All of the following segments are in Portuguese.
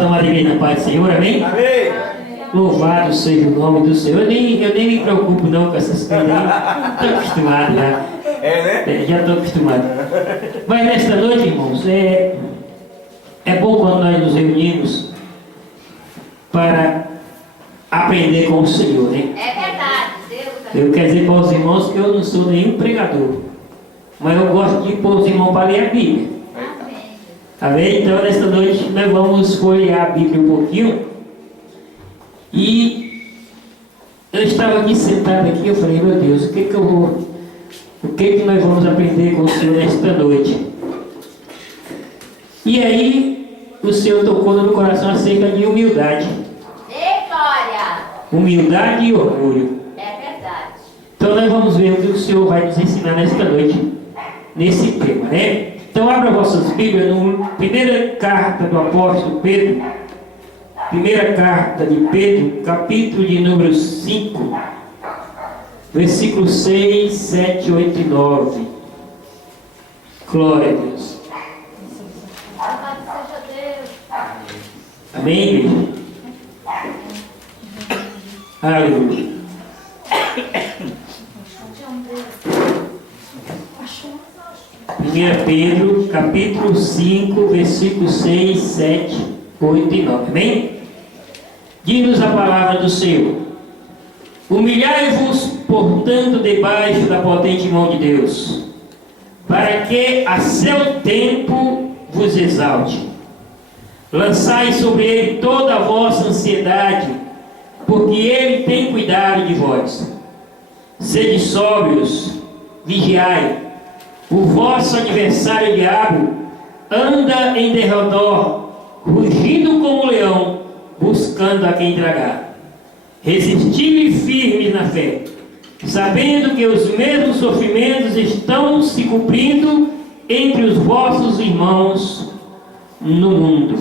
Posso dar uma alegria na paz do Senhor, amém? Amém. Louvado seja o nome do Senhor. Eu nem me preocupo não com essas coisas aí. Estou acostumado já. Né? Já estou acostumado. Mas nesta noite, irmãos, é bom quando nós nos reunimos para aprender com o Senhor, né? É verdade, Deus. Eu quero dizer para os irmãos que eu não sou nenhum pregador, mas eu gosto de pôr os irmãos para ler a Bíblia. Amém. Amém? Então, nesta noite, nós vamos folhear a Bíblia um pouquinho. E eu estava aqui sentado aqui, eu falei, meu Deus, o que nós vamos aprender com o Senhor nesta noite? E aí, o Senhor tocou no meu coração acerca de humildade. Vitória. Humildade e orgulho. É verdade. Então nós vamos ver o que o Senhor vai nos ensinar nesta noite, nesse tema, né? Então abra vossas Bíblias, na primeira carta do apóstolo Pedro, primeira carta de Pedro, capítulo de número 5, versículos 6, 7, 8 e 9. Glória a Deus. Louvado seja Deus. Amém, igreja? Aleluia. 1 Pedro, capítulo 5, versículos 6, 7, 8 e 9. Amém? Diz-nos a palavra do Senhor. Humilhai-vos, portanto, debaixo da potente mão de Deus, para que a seu tempo vos exalte. Lançai sobre ele toda a vossa ansiedade, porque ele tem cuidado de vós. Sede sóbrios, vigiai. O vosso adversário, o diabo, anda em derredor, rugindo como um leão, buscando a quem tragar. Resisti-lhe firmes na fé, sabendo que os mesmos sofrimentos estão se cumprindo entre os vossos irmãos no mundo.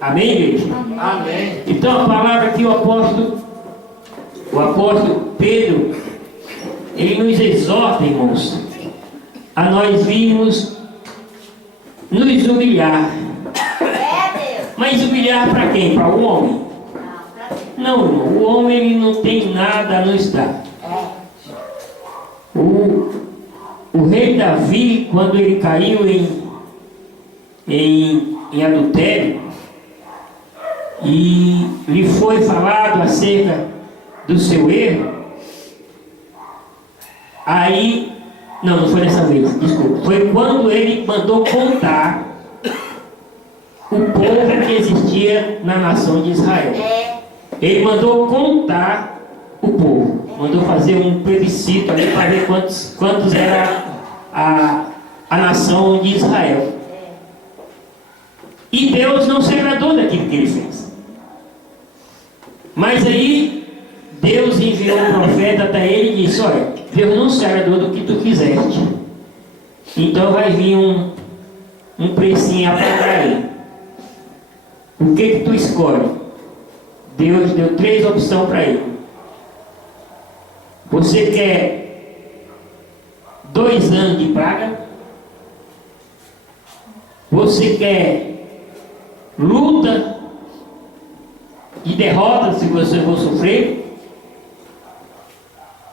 Amém, igreja? Amém. Então a palavra que o apóstolo Pedro, ele nos exorta, irmãos, a nós virmos nos humilhar. É Deus. Mas humilhar para quem? Para o homem? Não, pra Deus. Não, irmão, o homem ele não tem nada a nos dar. O rei Davi, quando ele caiu em adultério, e lhe foi falado acerca do seu erro, aí, não foi dessa vez, desculpa, foi quando ele mandou contar o povo que existia na nação de Israel. Ele mandou contar o povo, mandou fazer um plebiscito ali para ver quantos era a nação de Israel. E Deus não se agradou daquilo que ele fez. Mas aí Deus enviou um profeta até ele e disse: olha, Deus não se agradou do que tu fizeste, então vai vir um precinho a pagar aí. O que tu escolhe? Deus deu 3 opções para ele. Você quer 2 anos de praga? Você quer luta e derrota se você for sofrer?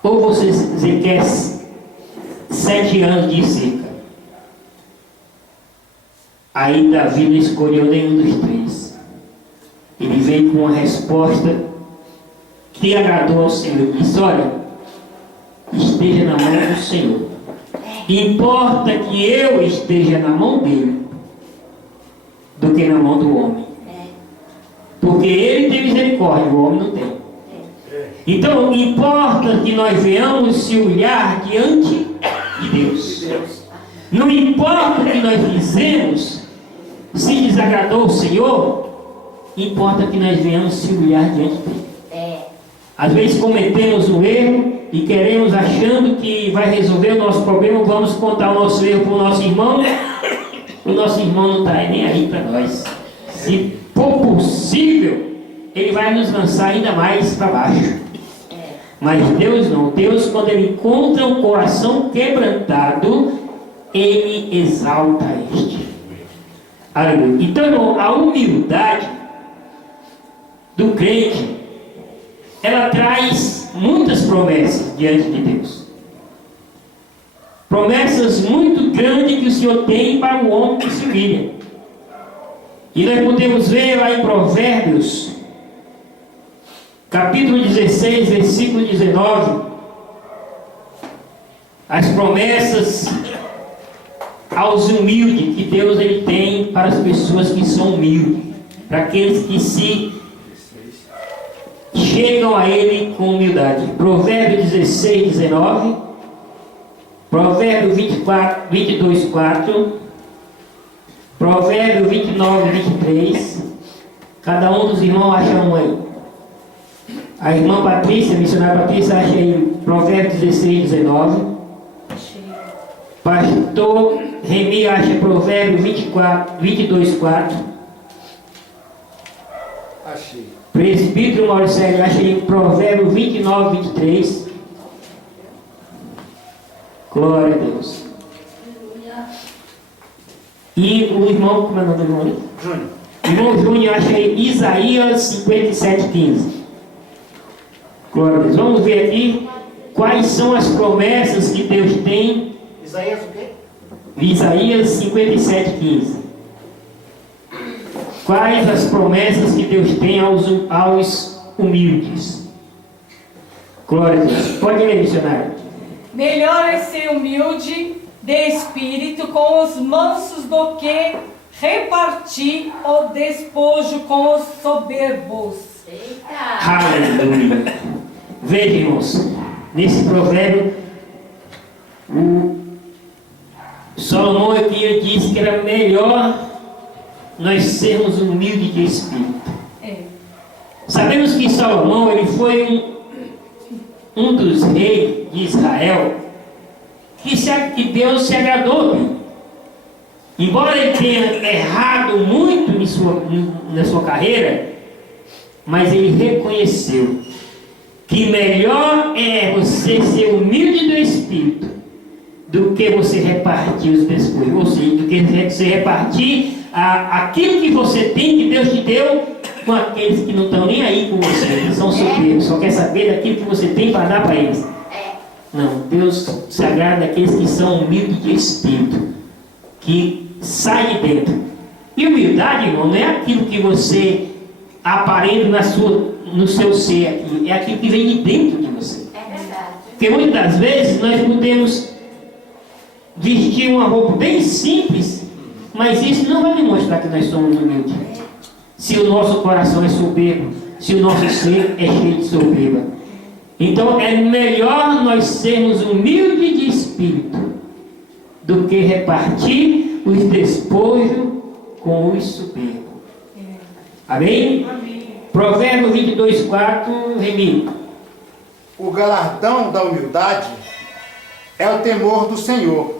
Ou você quer 7 anos de seca? Aí Davi não escolheu nenhum dos 3. Ele veio com uma resposta que agradou ao Senhor. Ele disse: olha, esteja na mão do Senhor. Importa que eu esteja na mão dele do que na mão do homem. Porque ele tem misericórdia, o homem não tem. Então, importa que nós venhamos se humilhar diante de Deus. Não importa o que nós fizemos, se desagradou o Senhor, importa que nós venhamos se humilhar diante dele. Às vezes cometemos um erro e queremos, achando que vai resolver o nosso problema, vamos contar o nosso erro para o nosso irmão. O nosso irmão não está nem aí para nós. Se for possível, ele vai nos lançar ainda mais para baixo. Mas Deus não. Deus, quando ele encontra um coração quebrantado, ele exalta este. Aleluia. Então, irmão, a humildade do crente, ela traz muitas promessas diante de Deus. Promessas muito grandes que o Senhor tem para o homem que se humilha. E nós podemos ver lá em Provérbios, capítulo 16, versículo 19, as promessas aos humildes que Deus ele tem para as pessoas que são humildes, para aqueles que se chegam a Ele com humildade. Provérbios 16, 19, Provérbio 22, 4, Provérbio 29, 23. Cada um dos irmãos acha um aí. A irmã Patrícia, a missionária Patrícia, acha aí Provérbio 16, 19. Pastor Remi acha Provérbio 22, 4. Achei. Presbítero Mauricélio acha aí Provérbio 29, 23. Glória a Deus. E o irmão, como é o nome do irmão? Júnior. Irmão Júnior acha aí Isaías 57, 15. Glória a Deus. Vamos ver aqui quais são as promessas que Deus tem. Isaías o quê? Isaías 57, 15. Quais as promessas que Deus tem aos humildes? Glória a Deus. Pode ler, missionário. Melhor é ser humilde de espírito com os mansos do que repartir o despojo com os soberbos. Eita! Aleluia. Veja, irmãos, nesse provérbio, o Salomão aqui disse que era melhor nós sermos humildes de espírito. Sabemos que Salomão ele foi um dos reis de Israel que Deus se agradou dele. Embora ele tenha errado muito na sua carreira, mas ele reconheceu que melhor é você ser humilde do espírito do que você repartir os despojos, ou seja, do que você repartir aquilo que você tem, que Deus te deu, com aqueles que não estão nem aí com você, que são soberbos, só quer saber daquilo que você tem para dar para eles. Não, Deus se agrada daqueles que são humildes de espírito, que saem de dentro. E humildade, irmão, não é aquilo que você aparenta no seu ser aqui, é aquilo que vem de dentro de você. É verdade. Porque muitas das vezes nós podemos vestir uma roupa bem simples, mas isso não vai demonstrar que nós somos humildes. Se o nosso coração é soberbo, se o nosso ser é cheio de soberba. Então é melhor nós sermos humildes de espírito do que repartir os despojos com os soberbos. Amém? Amém. Provérbio 22, 4, Remi. O galardão da humildade é o temor do Senhor.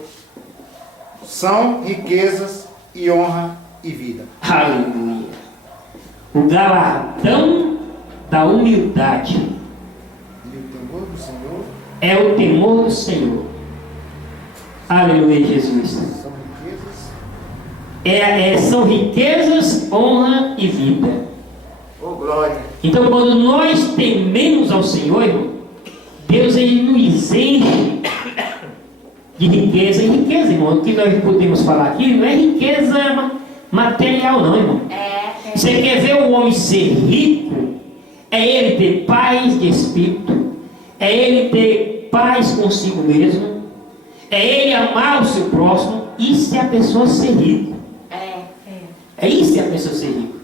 São riquezas e honra e vida. Aleluia. O galardão da humildade E o temor do Senhor é o temor do Senhor. Aleluia, Jesus. são riquezas. São riquezas, honra e vida. Oh, glória. Então, quando nós tememos ao Senhor, irmão, Deus ele nos enche de riqueza. E riqueza, irmão, o que nós podemos falar aqui não é riqueza material, não, irmão. Você quer ver o homem ser rico? É ele ter paz de espírito, é ele ter paz consigo mesmo, é ele amar o seu próximo. Isso é a pessoa ser rico. É isso é a pessoa ser rico.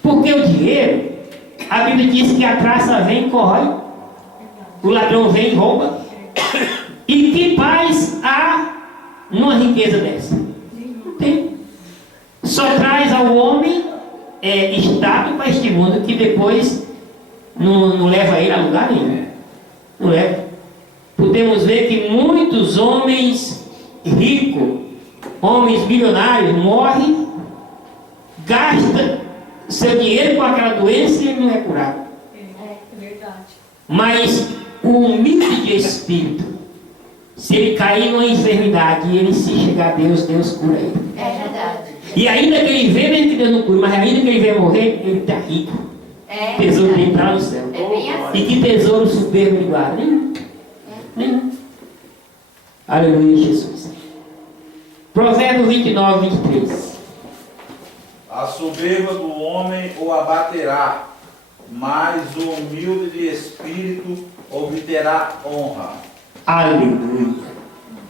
Porque o dinheiro, a Bíblia diz que a traça vem e corrói, o ladrão vem e rouba. E que paz há numa riqueza dessa? Não tem. Só traz ao homem status para este mundo que depois não leva ele a lugar nenhum. Não leva. Podemos ver que muitos homens ricos, homens milionários, morrem, gastam seu dinheiro com aquela doença e ele não é curado. É verdade. Mas o humilde de espírito, se ele cair numa enfermidade e ele se chegar a Deus, Deus cura ele. É verdade. E ainda que ele venha, mesmo que Deus não cure, mas ainda que ele venha morrer, ele está rico. É. O tesouro dele está lá no céu. É bem assim. E que tesouro soberbo ele guarda? Nenhum. Nenhum. Aleluia, Jesus. Provérbio 29, 23. A soberba do homem o abaterá, mas o humilde de espírito obterá honra. Aleluia.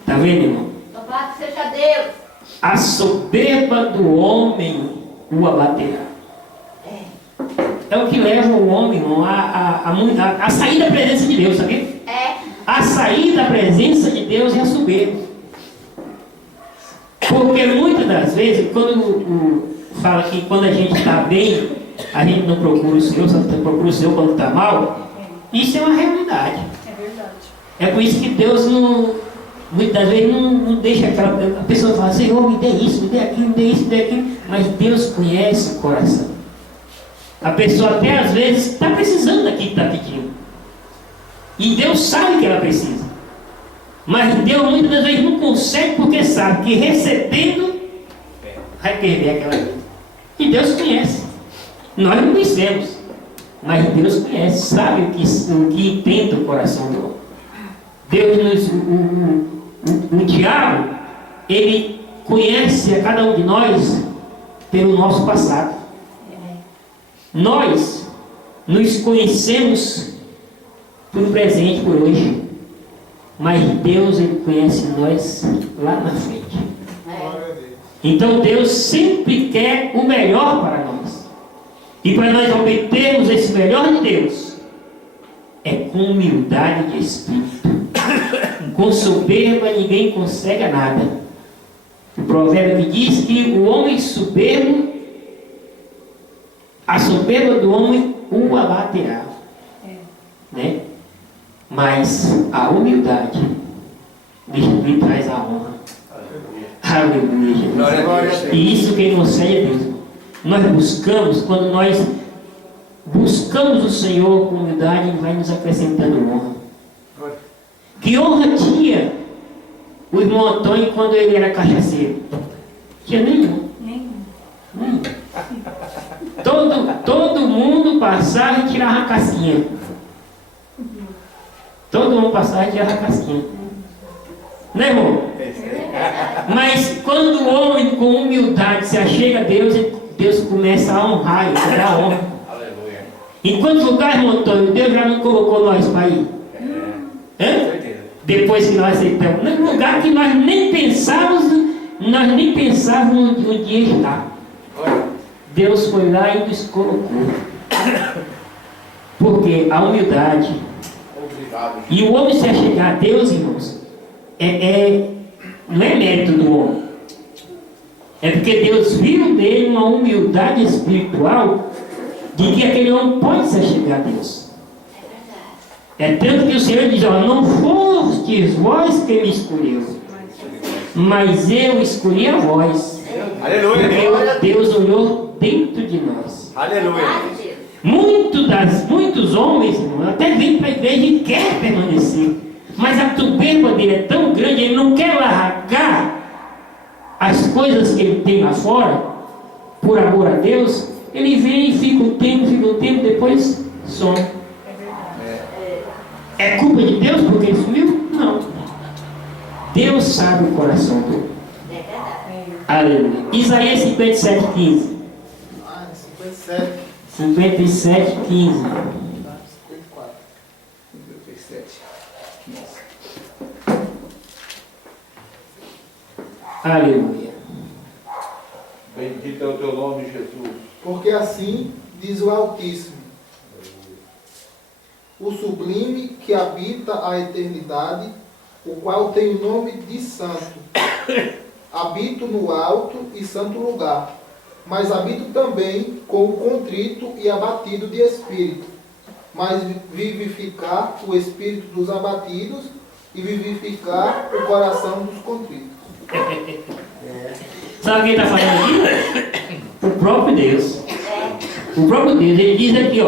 Está vendo, irmão? Louvado seja Deus. A soberba do homem o abaterá. É o que leva o homem, irmão, a sair da presença de Deus, sabia? É. A sair da presença de Deus é a soberba. Porque muitas das vezes, quando fala que quando a gente está bem, a gente não procura o Senhor, só procura o Senhor quando está mal, isso é uma realidade. É verdade. É por isso que Deus muitas vezes não deixa a pessoa falar, Senhor, me dê isso, me dê aquilo, me dê isso, me dê aquilo. Mas Deus conhece o coração. A pessoa até às vezes está precisando daquilo que está pedindo. E Deus sabe que ela precisa. Mas Deus muitas das vezes não consegue porque sabe que recebendo vai perder aquela vida. E Deus conhece. Nós não conhecemos. Mas Deus conhece, sabe o que intenta o coração do homem. Deus, o diabo, ele conhece a cada um de nós pelo nosso passado. Nós nos conhecemos por presente, por hoje. Mas Deus, ele conhece nós lá na frente. Então Deus sempre quer o melhor para nós. E para nós obtermos esse melhor de Deus, é com humildade de espírito. Com soberba ninguém consegue nada. O provérbio diz que o homem soberbo, a soberba do homem o abaterá. Né? Mas a humildade lhe traz a honra. Aleluia, Jesus. E isso quem concede é Deus. Nós buscamos, quando nós buscamos o Senhor com humildade, Ele vai nos acrescentando honra. Que honra tinha o irmão Antônio quando ele era cachaceiro? Tinha nenhum. Nenhum. Todo mundo passava e tirava a casquinha. Todo mundo passava e tirava a casquinha. Né, irmão? Mas quando o homem com humildade se achega a Deus, Deus começa a honrar, ele dá honra. Aleluia. Em quantos lugares, irmão Antônio, Deus já não colocou nós para ir? Depois que nós aceitamos. Num lugar que nós nem pensávamos um dia estar. Deus foi lá e nos colocou. Porque a humildade. Obrigado. E o homem se achegar a Deus, irmãos, não é mérito do homem. É porque Deus viu nele uma humildade espiritual de que aquele homem pode se achegar a Deus. É tanto que o Senhor diz, não fostes vós que me escolheu, mas eu escolhi a vós. Aleluia. Porque Deus olhou dentro de nós. Aleluia. Muitos homens, irmão, até vêm para a igreja e querem permanecer. Mas a soberba dele é tão grande, ele não quer largar as coisas que ele tem lá fora, por amor a Deus. Ele vem e fica um tempo, depois some. É culpa de Deus porque ele sumiu? Não. Deus sabe o coração dele. Aleluia. Isaías 57, 15. 57, 15. 57. Aleluia. Bendito é o teu nome, Jesus. Porque assim diz o Altíssimo, o sublime que habita a eternidade, o qual tem o nome de santo. Habito no alto e santo lugar, mas habito também com o contrito e abatido de espírito, mas vivificar o espírito dos abatidos e vivificar o coração dos contritos. Sabe quem está falando aqui? O próprio Deus. O próprio Deus, ele diz aqui,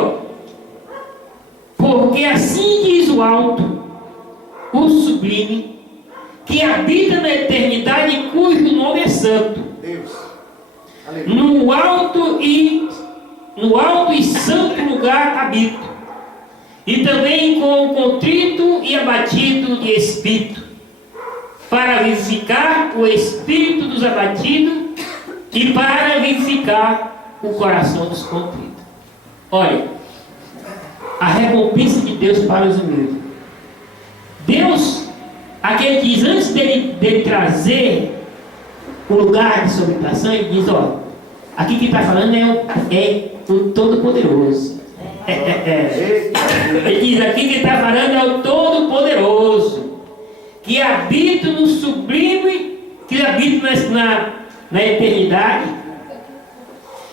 porque assim diz o alto, o sublime, que habita na eternidade, cujo nome é santo. Deus. No alto e santo lugar habito, e também com o contrito e abatido de espírito, para vivificar o espírito dos abatidos e para vivificar o coração dos contritos. Olha, a recompensa de Deus para os humildes. Deus, aquele diz, antes dele trazer o lugar de sua habitação, ele diz, ó, aqui que está falando é o Todo-Poderoso. Ele diz, aqui que está falando é o Todo-Poderoso, que habita no sublime, que habita na eternidade,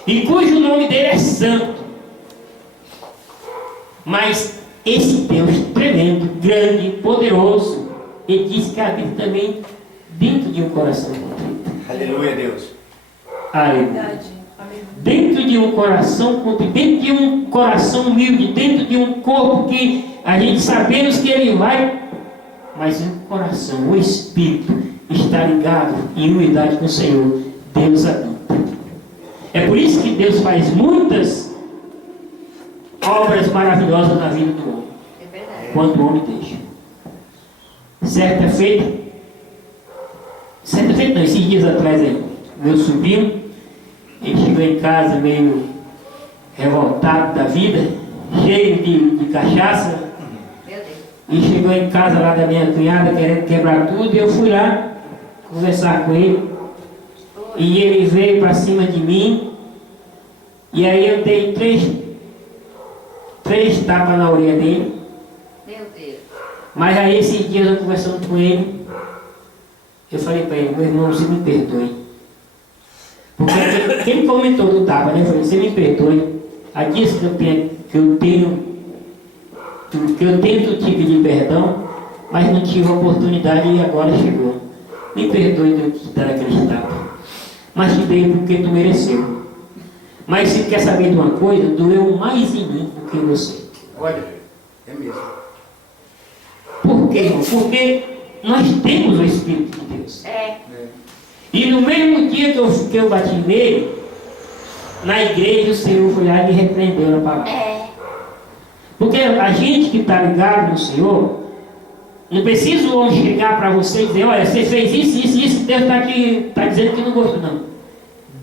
e cujo nome dele é Santo. Mas esse Deus tremendo, grande, poderoso, ele diz que habita também dentro de um coração contrito. Aleluia, Deus. Aleluia. Dentro de um coração contrito, dentro de um coração humilde, dentro de um corpo que a gente sabemos que ele vai, mas o coração, o espírito está ligado em unidade com o Senhor. Deus habita. É por isso que Deus faz muitas obras maravilhosas na vida do homem. É verdade. Quando o homem deixa. Certa feita não, esses dias atrás aí, meu sobrinho, ele chegou em casa meio revoltado da vida, cheio de cachaça, Meu Deus. e chegou em casa lá da minha cunhada querendo quebrar tudo, e eu fui lá conversar com ele, e ele veio para cima de mim, e aí eu dei três tapas na orelha dele. Meu Deus. Mas aí esses dias eu conversando com ele, eu falei para ele, meu irmão, você me perdoe. Porque quem comentou do tapa, né? Eu falei, você me perdoe. Há dias que eu tento te pedir perdão, mas não tive a oportunidade e agora chegou. Me perdoe de eu te dar aquele tapa. Mas te dei porque tu mereceu. Mas se quer saber de uma coisa, doeu mais em mim do que em você. Olha, é mesmo. Por quê, irmão? Porque nós temos o Espírito de Deus. É. E no mesmo dia que eu bati nele, na igreja o Senhor foi lá e me repreendeu na palavra. É. Porque a gente que está ligado no Senhor, não precisa o homem chegar para você e dizer, olha, você fez isso, Deus está dizendo que não gostou, não.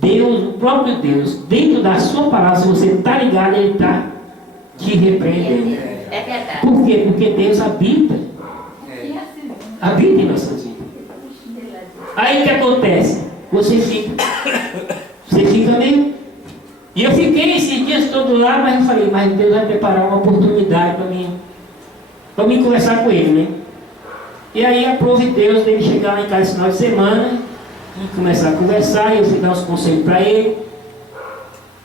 Deus, o próprio Deus, dentro da sua palavra, se você está ligado, ele está te repreendendo. É verdade. Por quê? Porque Deus habita em nossas vidas. Aí o que acontece? Você fica meio... E eu fiquei esses dias todos lá, mas eu falei, mas Deus vai preparar uma oportunidade para mim conversar com ele, né? E aí aprove Deus dele chegar lá em casa esse final de semana e começar a conversar, e eu fui dar uns conselhos para ele.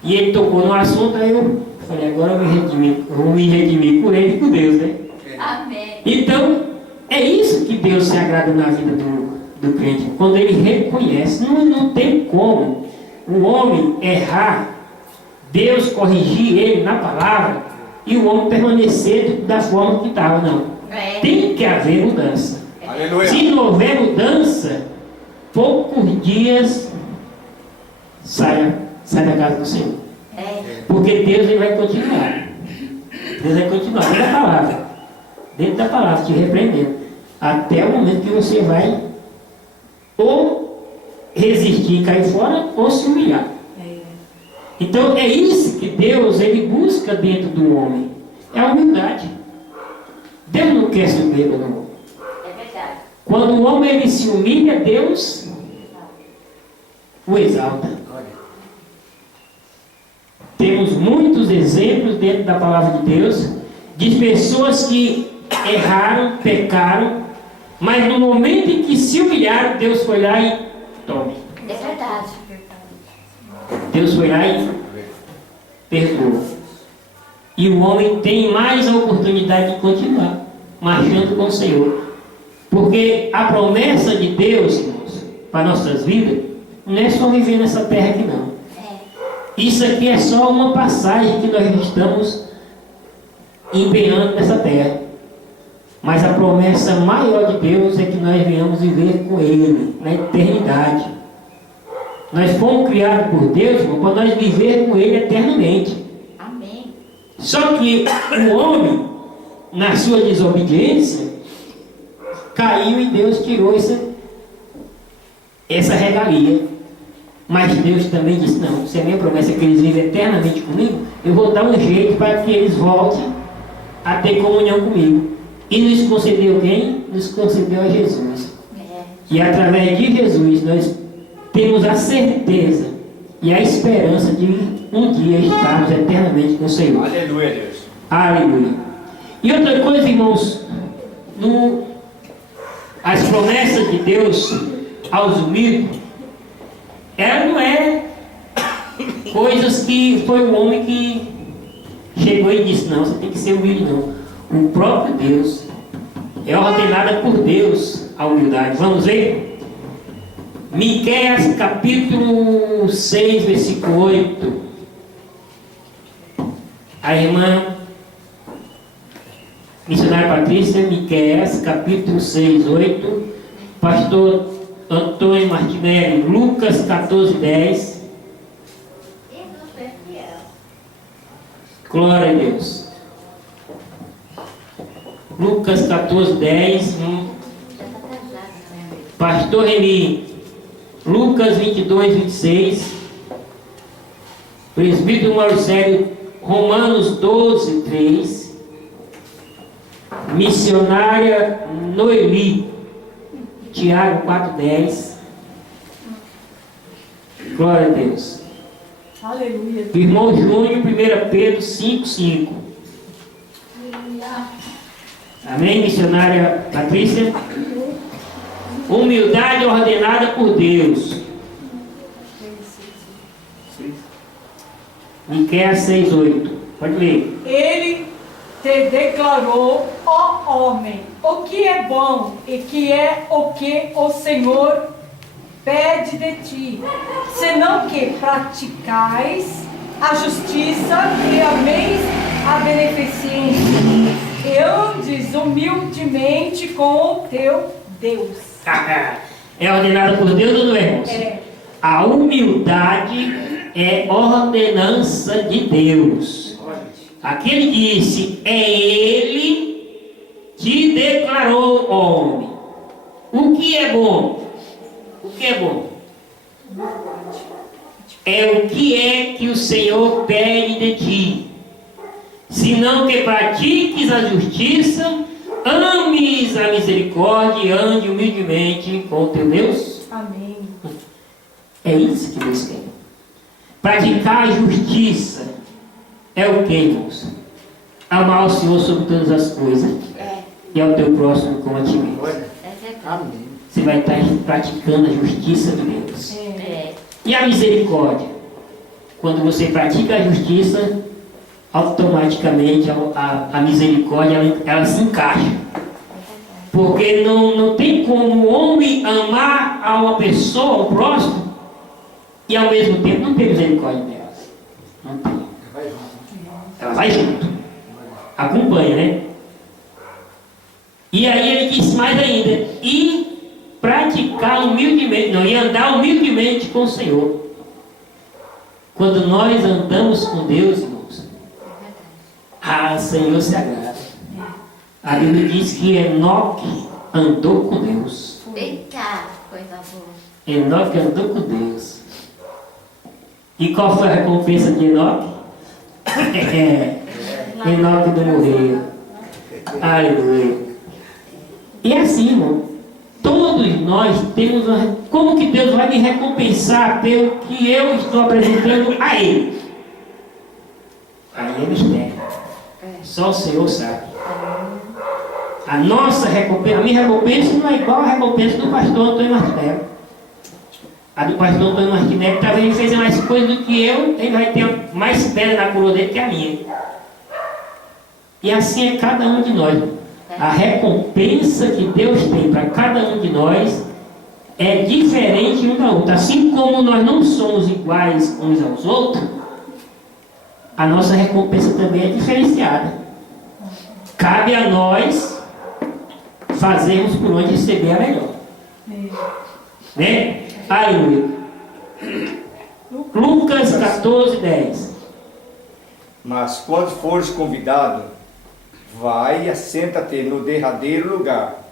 E ele tocou no assunto, aí eu falei, agora eu vou me redimir com ele e com Deus, né? Amém. Então, é isso que Deus se agrada na vida do crente, quando ele reconhece. Não tem como o homem errar, Deus corrigir ele na palavra e o homem permanecer da forma que estava, não. É. Tem que haver mudança. Aleluia. Se não houver mudança, poucos dias sai da casa do Senhor. É. Porque Deus ele vai continuar. Deus vai continuar dentro da palavra, te repreendendo, até o momento que você vai ou resistir e cair fora, ou se humilhar. Então é isso que Deus ele busca dentro do homem, é a humildade. Deus não quer soberba no homem. É verdade. Quando o homem ele se humilha, Deus o exalta. Temos muitos exemplos dentro da palavra de Deus de pessoas que erraram, pecaram, mas no momento em que se humilharam, Deus foi lá e tome. É verdade. Deus foi lá e perdoou. E o homem tem mais a oportunidade de continuar marchando com o Senhor. Porque a promessa de Deus, irmãos, para nossas vidas, não é só viver nessa terra aqui não. Isso aqui é só uma passagem que nós estamos empenhando nessa terra. Mas a promessa maior de Deus é que nós venhamos viver com Ele na eternidade. Nós fomos criados por Deus, irmão, para nós viver com Ele eternamente. Amém. Só que o homem, na sua desobediência, caiu e Deus tirou essa regalia. Mas Deus também disse, não, se a minha promessa é que eles vivem eternamente comigo, eu vou dar um jeito para que eles voltem a ter comunhão comigo. E nos concedeu quem? Nos concedeu a Jesus. É. E através de Jesus nós temos a certeza e a esperança de um dia estarmos eternamente com o Senhor. Aleluia, Deus. Aleluia. E outra coisa, irmãos, as promessas de Deus aos humildes, ela não é coisas que foi o homem que chegou e disse, não, você tem que ser humilde, não. O próprio Deus, é ordenada por Deus a humildade. Vamos ver? Miqueias capítulo 6, versículo 8. A irmã missionária Patrícia, Miqueias capítulo 6, 8. Pastor Antônio Martinelli, Lucas 14, 10. Glória a Deus. Lucas 14, 10. Pastor Remi, Lucas 22, 26. Presbítero Mauricélio, Romanos 12, 3. Missionária Noeli, Tiago 4, 10. Glória a Deus. Aleluia. Irmão Júnior, 1 Pedro 5, 5. Amém, missionária Patrícia? Humildade ordenada por Deus. Miqueias 6, 8. Pode ler. Ele te declarou, ó homem, o que é bom e que é o que o Senhor pede de ti, senão que praticais a justiça e ameis a beneficência, e andes humildemente com o teu Deus. É ordenada por Deus ou não é, irmãos? É. A humildade é ordenança de Deus. Aqui ele disse, é Ele que declarou, homem. O que é bom? O que é bom? É o que é que o Senhor pede de ti. Senão que pratiques a justiça, ames a misericórdia e ande humildemente com o teu Deus. Amém. É isso que Deus quer. Praticar a justiça é o que, irmãos? Amar o Senhor sobre todas as coisas. E ao teu próximo como a ti mesmo. Amém. Você vai estar praticando a justiça de Deus. É. E a misericórdia? Quando você pratica a justiça, automaticamente a misericórdia ela se encaixa. Porque não tem como o homem amar a uma pessoa, ao próximo, e ao mesmo tempo não ter misericórdia delas. Não tem. Ela vai junto. Acompanha, né? E aí ele disse mais ainda, e praticar humildemente, não, e andar humildemente com o Senhor. Quando nós andamos com Deus, irmãos, o Senhor se agrada. A Bíblia diz que Enoque andou com Deus. Eita, coisa boa. Enoque andou com Deus. E qual foi a recompensa de Enoque? Enoque não morreu. Aleluia. E assim, irmão, todos nós temos uma... Como que Deus vai me recompensar pelo que eu estou apresentando a Ele? Aí é mistério. Só o Senhor sabe. A nossa recompensa, a minha recompensa não é igual a recompensa do pastor Antônio Martinelli. A do pastor Antônio Martinelli, talvez ele fez mais coisa do que eu, ele vai ter mais pedra na coroa dele que a minha. E assim é cada um de nós. A recompensa que Deus tem para cada um de nós é diferente um da outra. Assim como nós não somos iguais uns aos outros, a nossa recompensa também é diferenciada. Cabe a nós fazermos por onde receber a melhor. Né? Aleluia. Lucas 14, 10. Mas quando fores convidado, vai e assenta-te no derradeiro lugar,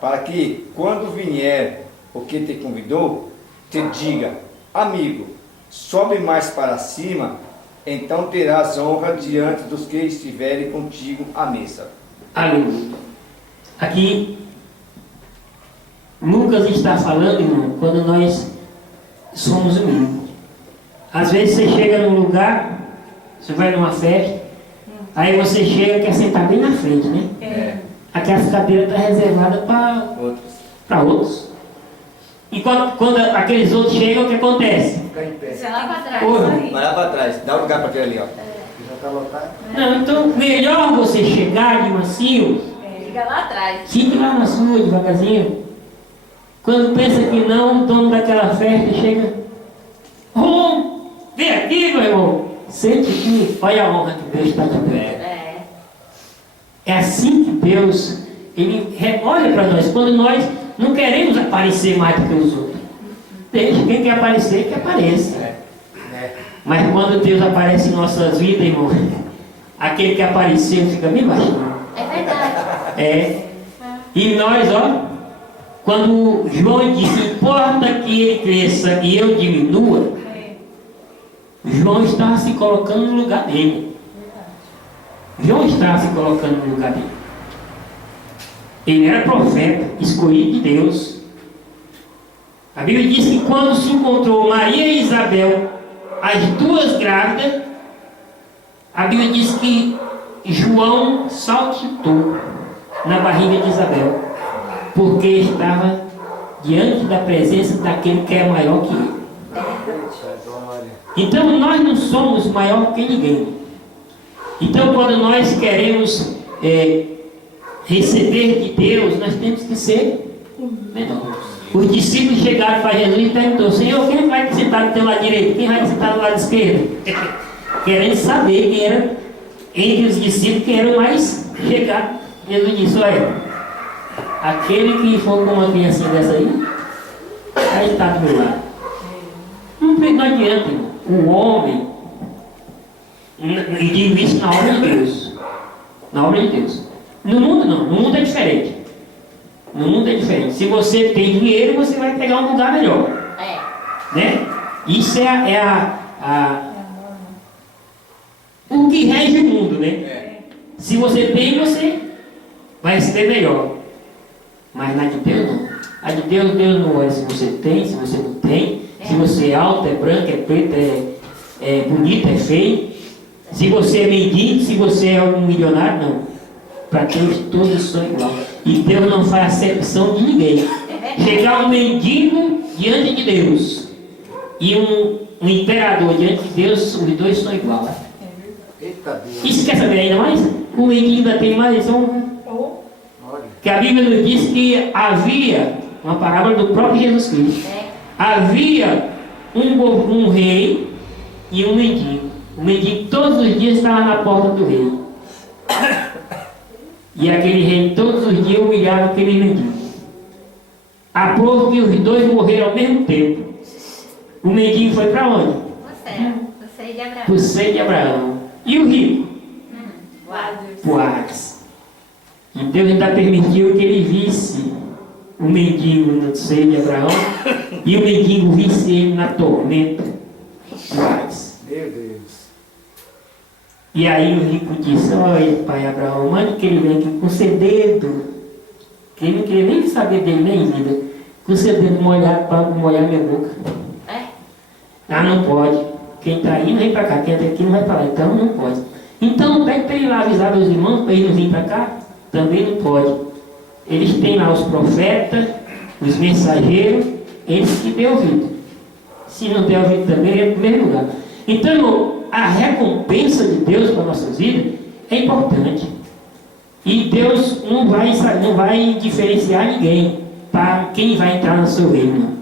para que, quando vier o que te convidou, te diga: amigo, sobe mais para cima, então terás honra diante dos que estiverem contigo à mesa. Aleluia. Aqui, Lucas está falando, irmão, quando nós somos humildes. Às vezes você chega num lugar, você vai numa festa, aí você chega e quer sentar bem na frente, né? Aquelas cadeiras estão reservadas para outros. E quando aqueles outros chegam, o que acontece? Fica em pé. Você lá pra trás. Porra. aí. Vai lá para trás, dá um lugar para aquele ali, ó. Já está lotado? Não, então melhor você chegar de mansinho, Fica lá atrás. fique lá na sua, devagarzinho. Quando pensa que não, o dono daquela festa chega: vem aqui, meu irmão, sente aqui, olha a honra que Deus está te dando. É assim que Deus, Ele olha para nós, quando nós não queremos aparecer mais do que os outros. Deixa, quem quer aparecer, que apareça. Mas quando Deus aparece em nossas vidas, irmão, aquele que apareceu fica bem baixinho. É verdade. É. E nós, ó, quando João disse: importa que ele cresça e eu diminua, João estava se colocando no lugar dele. João estava se colocando no lugar dele. Ele era profeta, escolhido de Deus. A Bíblia diz que quando se encontrou Maria e Isabel, as duas grávidas, a Bíblia diz que João saltitou na barriga de Isabel, porque estava diante da presença daquele que é maior que ele. Então nós não somos maior que ninguém. Então quando nós queremos receber de Deus, nós temos que ser menor. Os discípulos chegaram para Jesus e perguntaram: Senhor, quem vai sentar do teu lado direito? Quem vai sentar do lado esquerdo? Querendo saber quem era, entre os discípulos, quem era o mais chegado. Jesus disse: olha, aquele que for com uma criancinha dessa aí está do meu lado. Não adianta, irmão. O homem, e digo isso na obra de Deus. Na obra de Deus. No mundo não, no mundo é diferente. No mundo é diferente. Se você tem dinheiro, você vai pegar um lugar melhor. Né? Isso o que rege o mundo, né? Se você tem, você vai ser melhor. Mas na de Deus não. A de Deus, Deus não olha se você tem, se você não tem, se você é alto, é branco, é preto, é bonito, é feio. Se você é mendigo, se você é um milionário, não. Para Deus todos são iguais. E Deus não faz acepção de ninguém. Chegar um mendigo diante de Deus e um imperador diante de Deus, os dois são iguais. Eita Deus. E se quer saber ainda mais? O mendigo ainda tem mais honra. Que a Bíblia nos diz que havia, uma parábola do próprio Jesus Cristo, havia um rei e um mendigo. O mendigo todos os dias estava na porta do rei. E aquele rei todos os dias humilhava aquele mendigo. A ponto que os dois morreram ao mesmo tempo. O mendigo foi para onde? Você de Abraão. Para o seio de Abraão. E o rico? Guarda. Para o Hades. E Deus ainda permitiu que ele visse o mendigo no seio de Abraão e o mendigo visse ele na tormenta do Hades. Meu Deus. E aí o rico disse: olha, pai Abraão, mande que ele venha aqui com seu dedo, que ele não queria nem saber dele nem vida, com seu dedo molhado para molhar minha boca. Ah, não pode. Quem está aí não vem para cá, quem está aqui não vai para lá, então não pode. Então pede para ele lá avisar meus irmãos para eles não virem para cá, também não pode. Eles têm lá os profetas, os mensageiros, eles que têm ouvido. Se não der ouvido também, é no primeiro lugar. Então, a recompensa de Deus para nossas vidas é importante. E Deus não vai diferenciar ninguém para quem vai entrar no seu reino.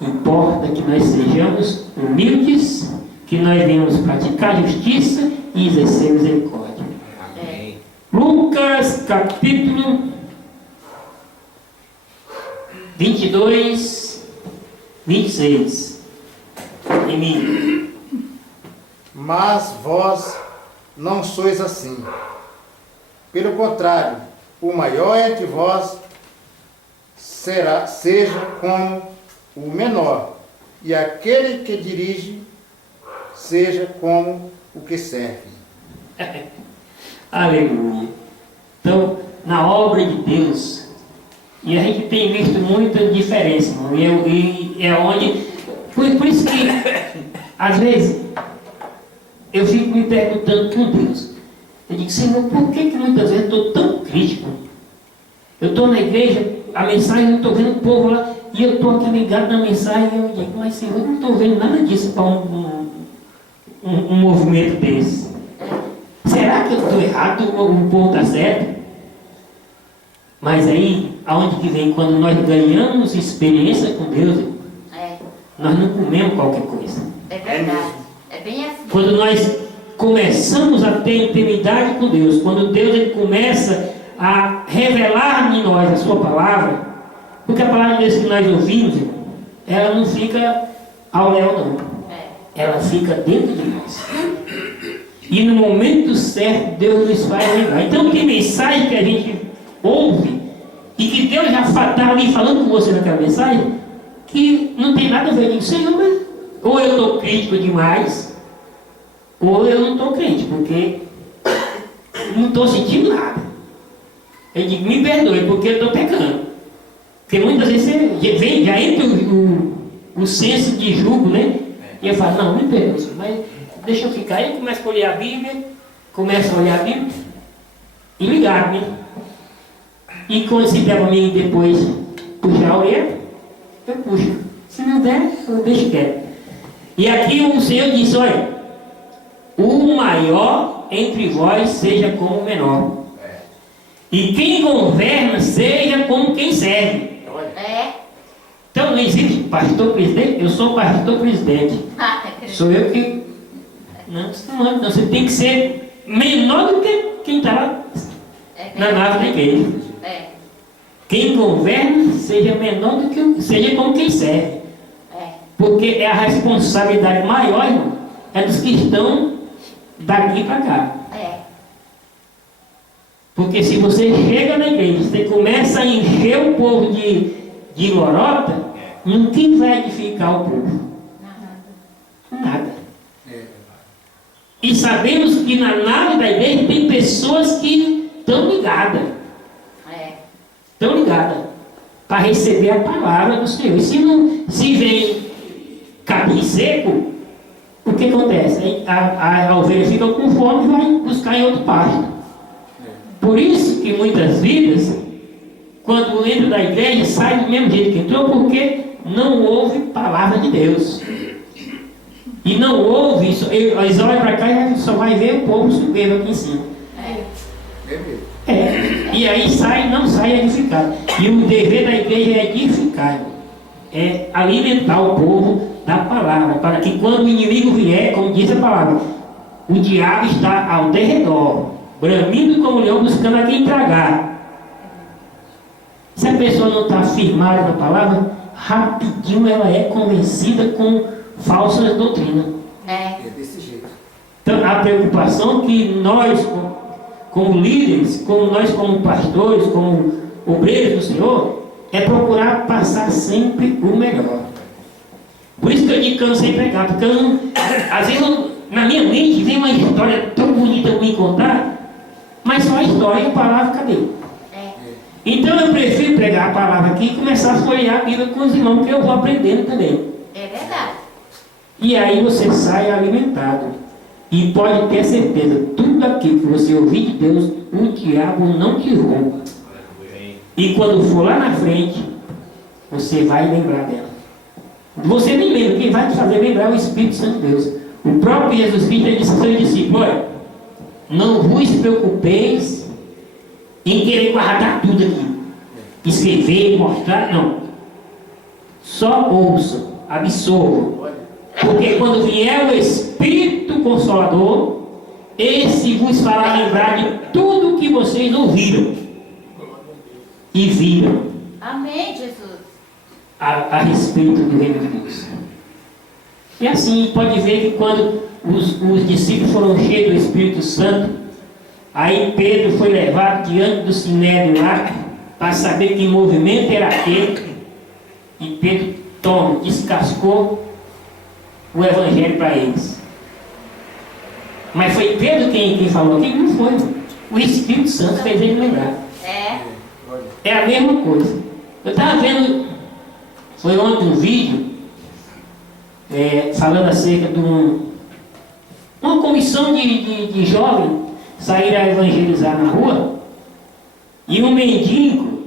Importa que nós sejamos humildes, que nós venhamos praticar justiça e exercer misericórdia. Amém. Lucas capítulo 22, 26. em mim. Mas vós não sois assim. Pelo contrário, o maior entre vós seja como o menor, e aquele que dirige seja como o que serve. Aleluia. Então, na obra de Deus, e a gente tem visto muita diferença, irmão, e é onde... Por isso que, às vezes, eu fico me perguntando com Deus. Eu digo, Senhor, por que muitas vezes eu estou tão crítico? Eu estou na igreja, a mensagem, eu estou vendo o povo lá, e eu estou aqui ligado na mensagem, e eu digo, mas Senhor, eu não estou vendo nada disso para um movimento desse. Será que eu estou errado ou o povo está certo? Mas aí, aonde que vem? Quando nós ganhamos experiência com Deus, nós não comemos qualquer coisa. É verdade. É bem assim. Quando nós começamos a ter intimidade com Deus, quando Deus ele começa a revelar em nós a sua palavra, porque a palavra de Deus que nós ouvimos, ela não fica ao léu não. Ela fica dentro de nós. E no momento certo, Deus nos faz lembrar. Então tem mensagem que a gente ouve, e que Deus já está ali falando com você naquela mensagem, que não tem nada a ver com o Senhor, mas ou eu estou crítico demais, ou eu não estou crente, porque não estou sentindo nada. Eu digo, me perdoe, porque eu estou pecando. Porque muitas vezes você vem, já entra o senso de julgo, né? E eu falo, não, me perdoe, mas deixa eu ficar. Aí eu começo a olhar a Bíblia, começo a olhar a Bíblia e ligar-me. E quando se der para mim depois puxar a orelha, eu puxo. Se não der, eu deixo quieto. E aqui o Senhor disse, olha, o maior entre vós seja como o menor. E quem governa seja como quem serve. Então não existe pastor presidente, eu sou pastor presidente. Sou eu que... Não, você tem que ser menor do que quem está lá na nave da igreja. Quem governa seja menor do que seja como quem serve. Porque é a responsabilidade maior, irmão, é dos que estão daqui para cá. Porque se você chega na igreja, você começa a encher o povo de lorota, quem vai edificar o povo? Nada. E sabemos que na nave da igreja tem pessoas que estão ligadas. Estão ligadas para receber a palavra do Senhor. E se vem capim seco, o que acontece? A ovelha fica com fome e vai buscar em outro pasto. Por isso que muitas vidas, quando entra da igreja, sai do mesmo jeito que entrou, porque não ouve palavra de Deus. E não ouve, eles olham para cá e só vai ver o povo subindo aqui em cima. E aí não sai edificado. E o dever da igreja é edificar, é alimentar o povo da palavra, para que quando o inimigo vier, como diz a palavra, o diabo está ao derredor, bramindo como leão, buscando a quem tragar. Se a pessoa não está firmada na palavra, rapidinho ela é convencida com falsas doutrinas. É desse jeito. Então a preocupação que nós, como líderes, nós como pastores, como obreiros do Senhor, é procurar passar sempre o melhor. Por isso que eu digo que eu não sei pregar, porque às vezes na minha mente vem uma história tão bonita para me contar, mas só a história e a palavra cadê? Então eu prefiro pregar a palavra aqui e começar a folhear a Bíblia com os irmãos, porque eu vou aprendendo também. É verdade. E aí você sai alimentado. E pode ter certeza, tudo aquilo que você ouvir de Deus, o diabo não te rouba. E quando for lá na frente, você vai lembrar dela. Você nem lembra, quem vai te fazer lembrar é o Espírito Santo de Deus. O próprio Jesus Cristo disse aos seus discípulos, olha, não vos preocupeis em querer guardar tudo aqui. Escrever, mostrar, não. Só ouçam, absorvam. Porque quando vier o Espírito Consolador, esse vos fará lembrar de tudo que vocês ouviram e viram. Amém, Jesus. A respeito do reino de Deus. E assim, pode ver que quando os discípulos foram cheios do Espírito Santo, aí Pedro foi levado diante do sinédrio lá, para saber que movimento era aquele, e Pedro descascou o evangelho para eles. Mas foi Pedro quem falou aqui? Não foi. O Espírito Santo fez ele lembrar. É a mesma coisa. Eu estava vendo, foi ontem um vídeo, falando acerca de uma comissão de jovens saíram a evangelizar na rua, e um mendigo,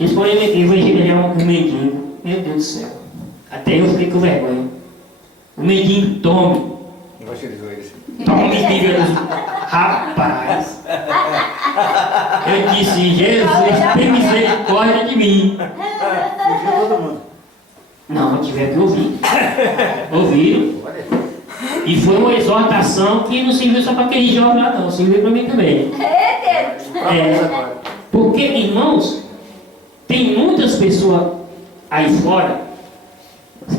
eles foram evangelizar um mendigo. Meu Deus do céu, até eu fiquei com vergonha. O mendigo tome, rapaz, eu disse: Jesus, tem misericórdia de mim. Fugiu todo mundo. Não, tiver que ouvir. Ouviram. E foi uma exortação que não serviu só para aquele jovem lá, não, serviu para mim também. Porque, irmãos, tem muitas pessoas aí fora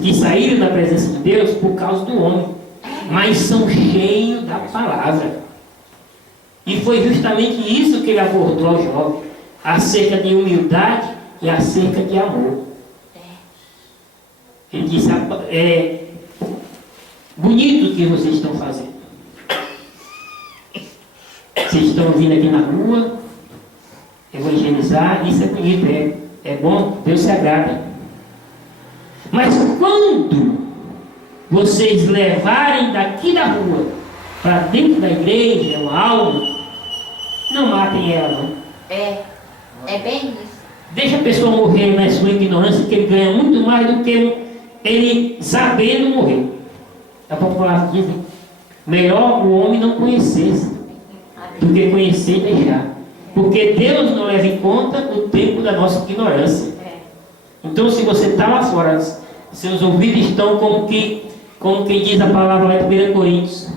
que saíram da presença de Deus por causa do homem, mas são cheios da palavra. E foi justamente isso que ele abordou ao jovem, acerca de humildade e acerca de amor. Ele disse: bonito o que vocês estão fazendo. Vocês estão vindo aqui na rua evangelizar, isso é bonito, é bom, Deus se agrada. Mas quando vocês levarem daqui da rua para dentro da igreja ou algo, não matem ela, não. É bem isso. Deixa a pessoa morrer na sua ignorância, que ele ganha muito mais do que ele sabendo morrer. A palavra diz: melhor o homem não conhecesse do que conhecer e deixar. Porque Deus não leva em conta o tempo da nossa ignorância. Então, se você está lá fora, seus ouvidos estão como quem diz a palavra lá em 1 Coríntios,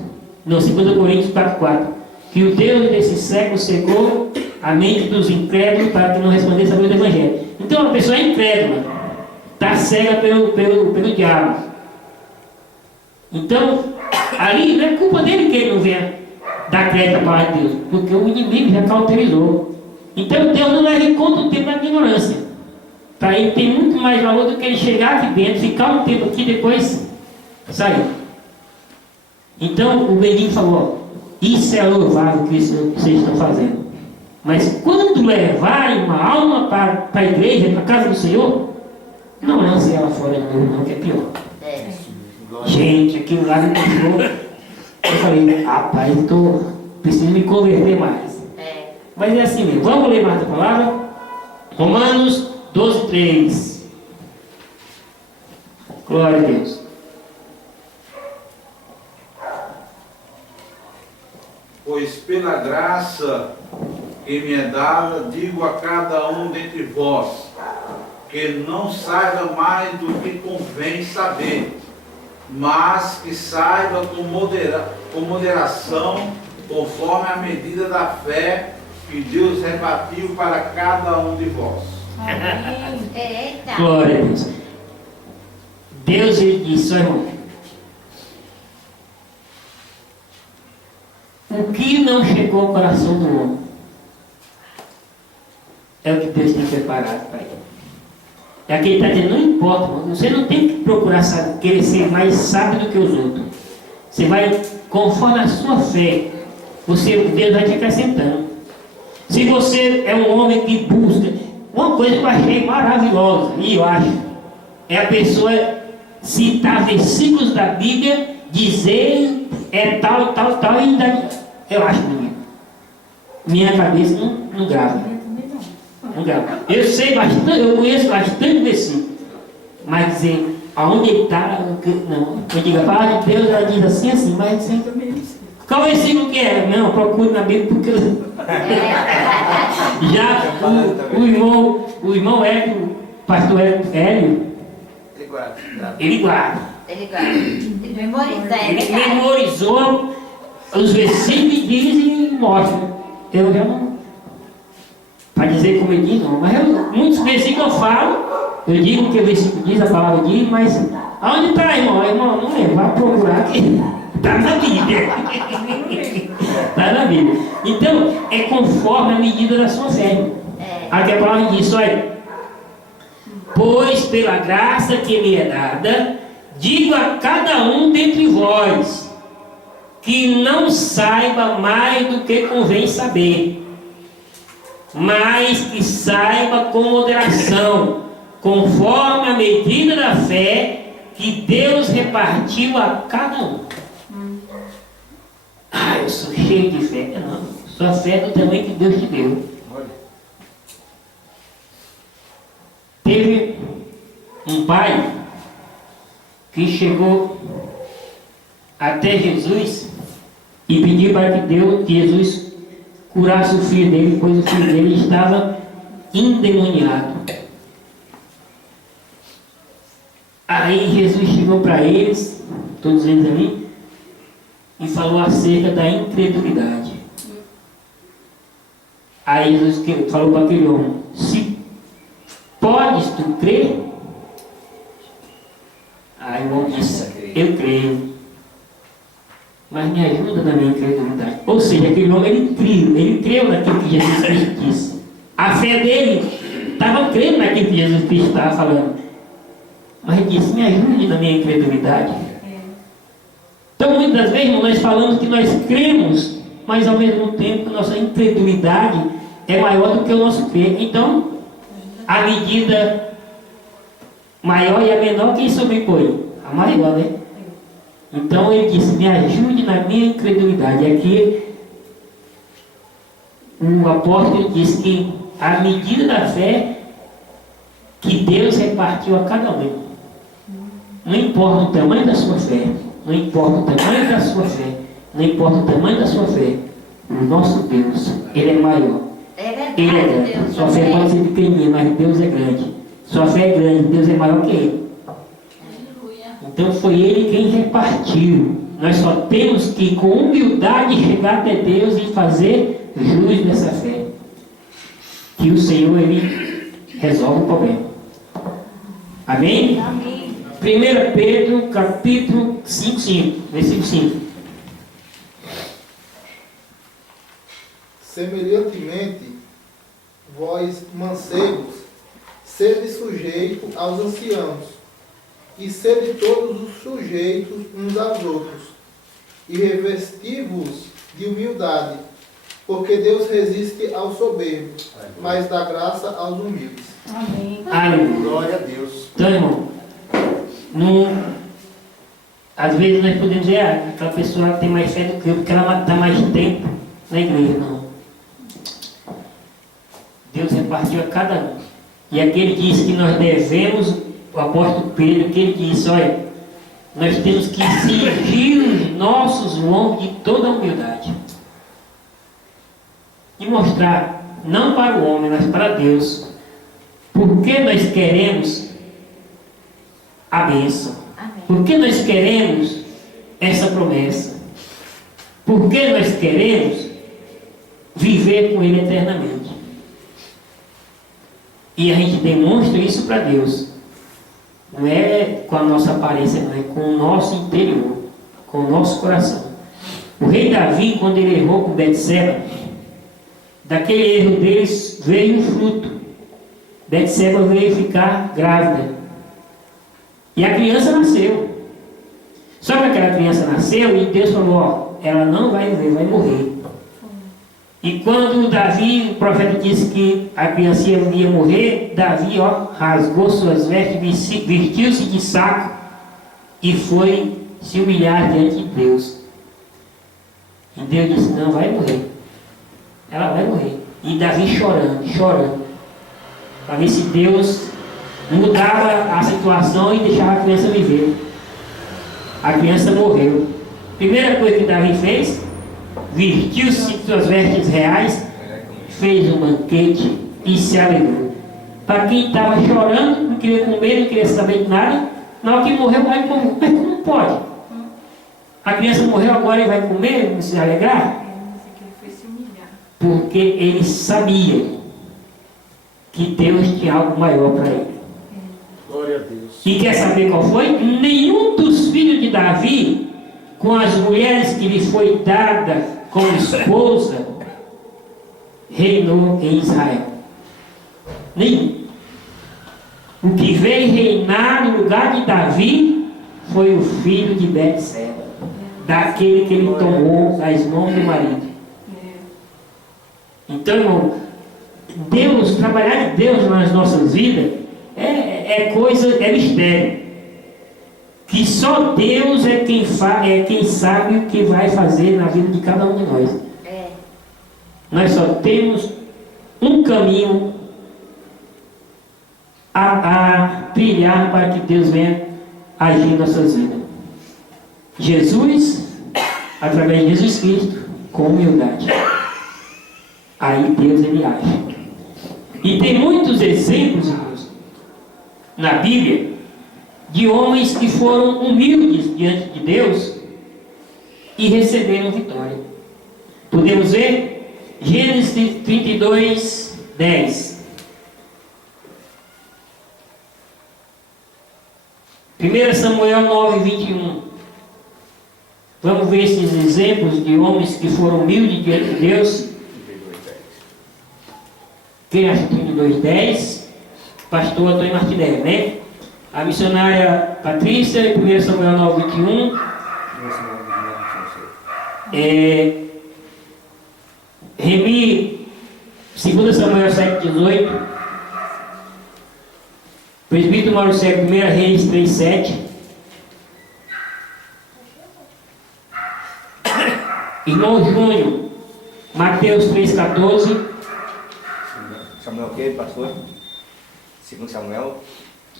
não, 2 Coríntios 4:4, que o Deus desse século cegou a mente dos incrédulos para que não respondesse a luz do Evangelho. Então, a pessoa é incrédula, está cega pelo diabo. Então, ali não é culpa dele que ele não venha dar crédito à palavra de Deus, porque o inimigo já cauterizou. Então, Deus não leva em conta o tempo da ignorância. Para ele tem muito mais valor do que ele chegar aqui dentro, ficar um tempo aqui e depois sair. Então, o menino falou: isso é louvável que vocês estão fazendo. Mas quando levarem uma alma para a igreja, para a casa do Senhor, não lance ela fora de novo, não, que é pior. Gente, aquilo lá me deixou. Eu falei: rapaz, preciso me converter mais. Mas é assim mesmo. Vamos ler mais a palavra? Romanos 12:3. Glória a Deus. Pois pela graça que me é dada, digo a cada um dentre vós, que não saiba mais do que convém saber, mas que saiba com moderação, conforme a medida da fé que Deus repartiu para cada um de vós. Eita. Glória a Deus. Deus, ele disse: irmão, o que não chegou ao coração do homem é o que Deus tem preparado para ele. É aquele que está dizendo: não importa, irmão, você não tem que procurar querer ser mais sábio do que os outros. Você vai, conforme a sua fé, Deus vai te acrescentando. Se você é um homem que busca, uma coisa que eu achei maravilhosa, e eu acho, é a pessoa citar versículos da Bíblia, dizer tal, e ainda, eu acho bonito. Minha cabeça não grava. Não grava. Eu sei bastante, eu conheço bastante versículos, mas dizer aonde ele está, não. Eu digo: a palavra de Deus, ela diz assim, mas assim. Qual versículo que é? Não, procure na Bíblia, porque já o irmão Hélio, o pastor Hélio, ele guarda. Ele memoriza, Ele memorizou os versículos e diz e mostra. Eu já não, para dizer como ele diz, não, mas muitos versículos eu falo, eu digo o que o versículo diz, a palavra diz, mas Aonde está, irmão? Irmão, não é, vai procurar aqui. Está na Bíblia. Está na Bíblia. Então, é conforme a medida da sua fé. Aqui a palavra diz, olha, pois pela graça que me é dada, digo a cada um dentre vós, que não saiba mais do que convém saber, mas que saiba com moderação, conforme a medida da fé que Deus repartiu a cada um. Ah, eu sou cheio de fé. Não, sua fé é do tamanho que Deus te deu. Teve um pai que chegou até Jesus e pediu para que Jesus curasse o filho dele, pois o filho dele estava endemoniado. Aí Jesus chegou para eles, todos eles ali, e falou acerca da incredulidade. Aí Jesus falou para aquele homem: se podes tu crer? Aí o homem disse: eu creio, mas me ajuda na minha incredulidade. Ou seja, aquele homem, ele creu naquilo que Jesus Cristo disse. A fé dele estava crendo naquilo que Jesus Cristo estava falando, mas ele disse: me ajude na minha incredulidade. Então, muitas vezes, nós falamos que nós cremos, mas ao mesmo tempo nossa incredulidade é maior do que o nosso crer. Então, a medida maior e a menor, quem sobrepõe? A maior, né? Então ele disse: me ajude na minha incredulidade. E aqui o apóstolo diz que a medida da fé que Deus repartiu a cada um. Não importa o tamanho da sua fé, não importa o tamanho da sua fé, não importa o tamanho da sua fé, o nosso Deus, Ele é maior. Ele é grande. Deus, Sua fé pode ser pequenininha, mas Deus é grande. Sua fé é grande, Deus é maior que Ele. Então foi Ele quem repartiu. Nós só temos que, com humildade, chegar até Deus e fazer jus dessa fé. Que o Senhor, Ele resolve o problema. Amém? Amém. 1 Pedro, capítulo 5, versículo 5. Semelhantemente, vós, mancebos, sede sujeitos aos anciãos, e sede todos os sujeitos uns aos outros, e revesti-vos de humildade, porque Deus resiste aos soberbos, mas dá graça aos humildes. Amém. Aleluia. Glória a Deus. Então, irmão, às vezes nós podemos dizer: aquela pessoa tem mais fé do que eu, porque ela está mais tempo na igreja. Não. Deus repartiu a cada um. E aqui ele diz que nós devemos, o apóstolo Pedro, que ele disse: olha, nós temos que cingir os nossos lombos de toda a humildade. E mostrar, não para o homem, mas para Deus, porque nós queremos a bênção. Porque nós queremos essa promessa. Porque nós queremos viver com Ele eternamente. E a gente demonstra isso para Deus. Não é com a nossa aparência, não é com o nosso interior, com o nosso coração. O rei Davi, quando ele errou com Betseba, daquele erro deles veio um fruto. Betseba veio ficar grávida. E a criança nasceu. Só que aquela criança nasceu e Deus falou: ó, ela não vai viver, vai morrer. E quando Davi, o profeta, disse que a criança ia morrer, Davi, ó, rasgou suas vestes, vestiu-se de saco e foi se humilhar diante de Deus. E Deus disse: não, vai morrer. Ela vai morrer. E Davi chorando, para ver se Deus mudava a situação e deixava a criança viver. A criança morreu. Primeira coisa que Davi fez: vestiu-se de suas vestes reais, fez um banquete e se alegrou. Para quem estava chorando, não queria comer, não queria saber de nada, na hora que morreu, vai comer. Mas como pode? A criança morreu, agora ele vai comer, não se alegrar? Porque ele sabia que Deus tinha algo maior para ele. Glória a Deus. E quer saber qual foi? Nenhum dos filhos de Davi, com as mulheres que lhe foi dada como esposa, reinou em Israel. Nenhum. O que veio reinar no lugar de Davi foi o filho de Betseba, daquele que ele tomou das mãos do marido. Então, irmão, Deus, trabalhar de Deus nas nossas vidas é mistério. Que só Deus é quem sabe o que vai fazer na vida de cada um de nós. Nós só temos um caminho a trilhar para que Deus venha agir em nossas vidas. Jesus, através de Jesus Cristo, com humildade. Aí Deus ele age. E tem muitos exemplos, irmãos, na Bíblia, de homens que foram humildes diante de Deus e receberam vitória. Podemos ver Gênesis 32, 10. 1 Samuel 9, 21. Vamos ver esses exemplos de homens que foram humildes diante de Deus. Quem acha 32, 10? Pastor Antônio Martinelli, né? A missionária Patrícia, 1 Samuel 9, 21. Remi, 2 Samuel 7, 18. Presbítero Mauro Cego, 1 Reis 3, 7. Irmão Júnior, Mateus 3, 14. Samuel o que, pastor? 2 Samuel?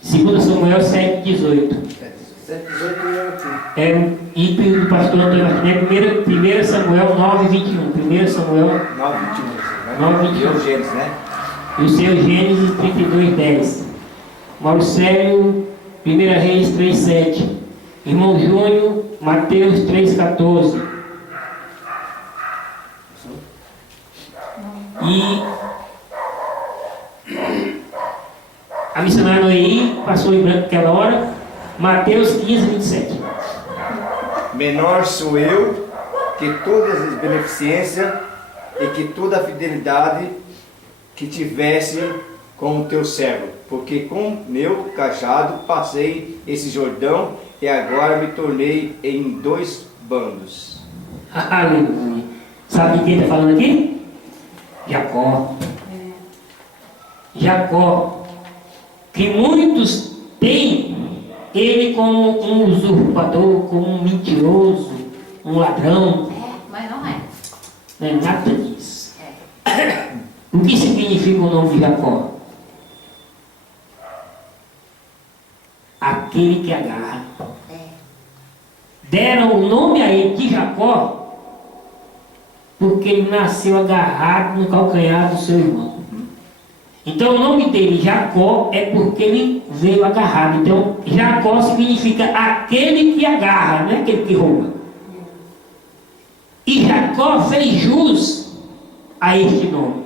2 Samuel 7, 18. 7, 18 aqui. E do pastor Antônio Martinelli, 1 Samuel 9, 21. 1 Samuel 9, 21. 9, 21. E o Gênesis, né? E o seu Gênesis 32, 10. Mauricélio, 1 Reis 3, 7. Irmão Júnior, Mateus 3, 14. E a missionária Noemi passou em branco aquela hora. Mateus 15, 27. Menor sou eu que todas as beneficências e que toda a fidelidade que tivesse com o teu servo, porque com meu cajado passei esse Jordão e agora me tornei em 2 bandos. Aleluia. Sabe de quem está falando aqui? Jacó. Jacó, que muitos têm ele como um usurpador, como um mentiroso, um ladrão. Mas não é. Não é nada disso. O que significa o nome de Jacó? Aquele que agarra. Deram o nome a ele de Jacó porque ele nasceu agarrado no calcanhar do seu irmão. Então o nome dele, Jacó, é porque ele veio agarrado. Então Jacó significa aquele que agarra, não é aquele que rouba. E Jacó fez jus a este nome.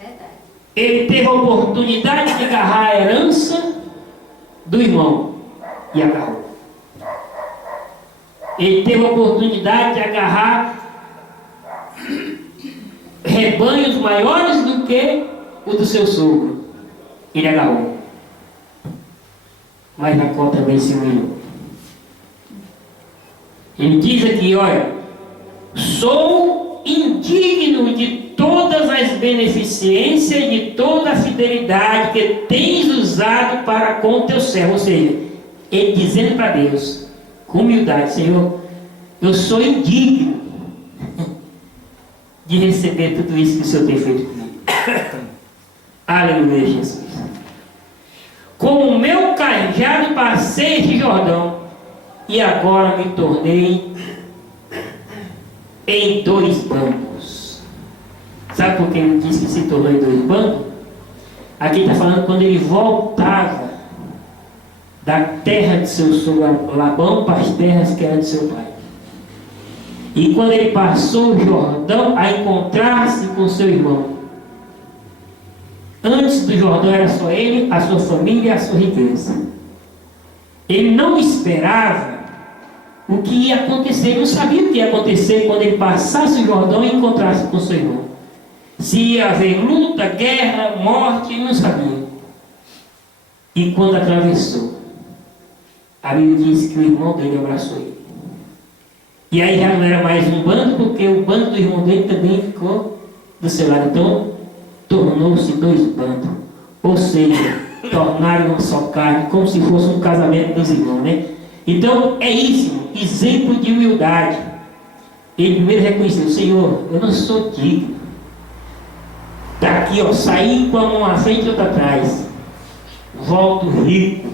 Verdade. Ele teve a oportunidade de agarrar a herança do irmão e agarrou. Ele teve a oportunidade de agarrar rebanhos maiores do que o do seu sogro. Ele agarrou. Mas Jacó também se humilhou. Ele diz aqui, olha, sou indigno de todas as beneficências e de toda a fidelidade que tens usado para com o teu servo. Ou seja, ele dizendo para Deus, com humildade, Senhor, eu sou indigno de receber tudo isso que o Senhor tem feito comigo. Aleluia, Jesus. Com o meu cajado passei este Jordão e agora me tornei em 2 bandos. Sabe por que ele disse que se tornou em 2 bandos? Aqui está falando quando ele voltava da terra de seu sogro Labão para as terras que eram de seu pai. E quando ele passou o Jordão a encontrar-se com seu irmão, antes do Jordão era só ele, a sua família e a sua riqueza. Ele não esperava o que ia acontecer, ele não sabia o que ia acontecer quando ele passasse o Jordão e encontrasse com o seu irmão. Se ia haver luta, guerra, morte, ele não sabia. E quando atravessou, a Bíblia diz que o irmão dele abraçou ele. E aí já não era mais um bando, porque o bando do irmão dele também ficou do seu lado. Então, tornou-se 2 bandos. Ou seja, tornaram uma só carne, como se fosse um casamento dos irmãos, né? Então, é isso, exemplo de humildade. Ele primeiro reconheceu: Senhor, eu não sou digno. Está aqui, ó, saí com a mão à frente e outra atrás. Volto rico.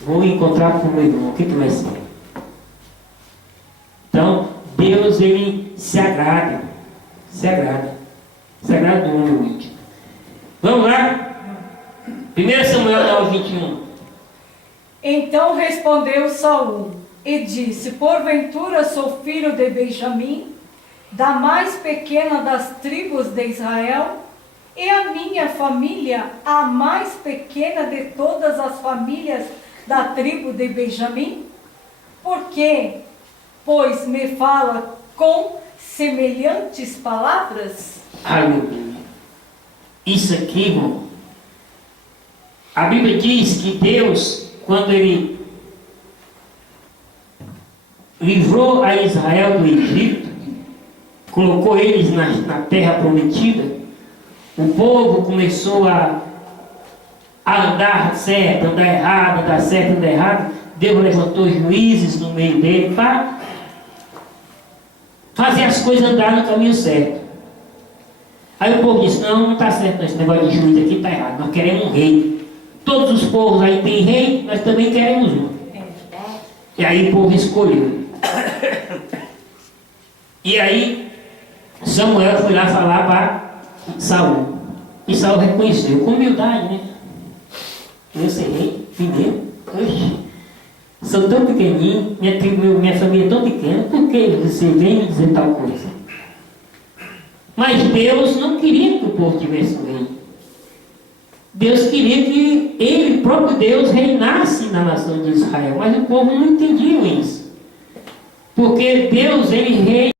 Vou encontrar com o meu irmão. O que vai ser? Então, Deus, ele se agrada do homem humilde. Vamos lá? 1 Samuel 9:21. Então respondeu Saul e disse: porventura sou filho de Benjamim, da mais pequena das tribos de Israel, e a minha família a mais pequena de todas as famílias da tribo de Benjamim? Por quê? Pois me fala com semelhantes palavras? Aleluia. Isso aqui, irmão, a Bíblia diz que Deus, quando ele livrou a Israel do Egito, colocou eles na terra prometida, o povo começou a andar certo, andar errado, andar certo, andar errado. Deus levantou juízes no meio dele para fazer as coisas andar no caminho certo. Aí o povo disse: não está certo, esse negócio de juiz aqui está errado, nós queremos um rei. Todos os povos aí têm rei, nós também queremos um. E aí o povo escolheu. E aí Samuel foi lá falar para Saul. E Saul reconheceu, com humildade, né? Eu serei primeiro. Oxe, sou tão pequenininho, minha família é tão pequena, por que você vem me dizer tal coisa? Mas Deus não queria que o povo tivesse um rei. Deus queria que ele, próprio Deus, reinasse na nação de Israel. Mas o povo não entendia isso. Porque Deus, ele reina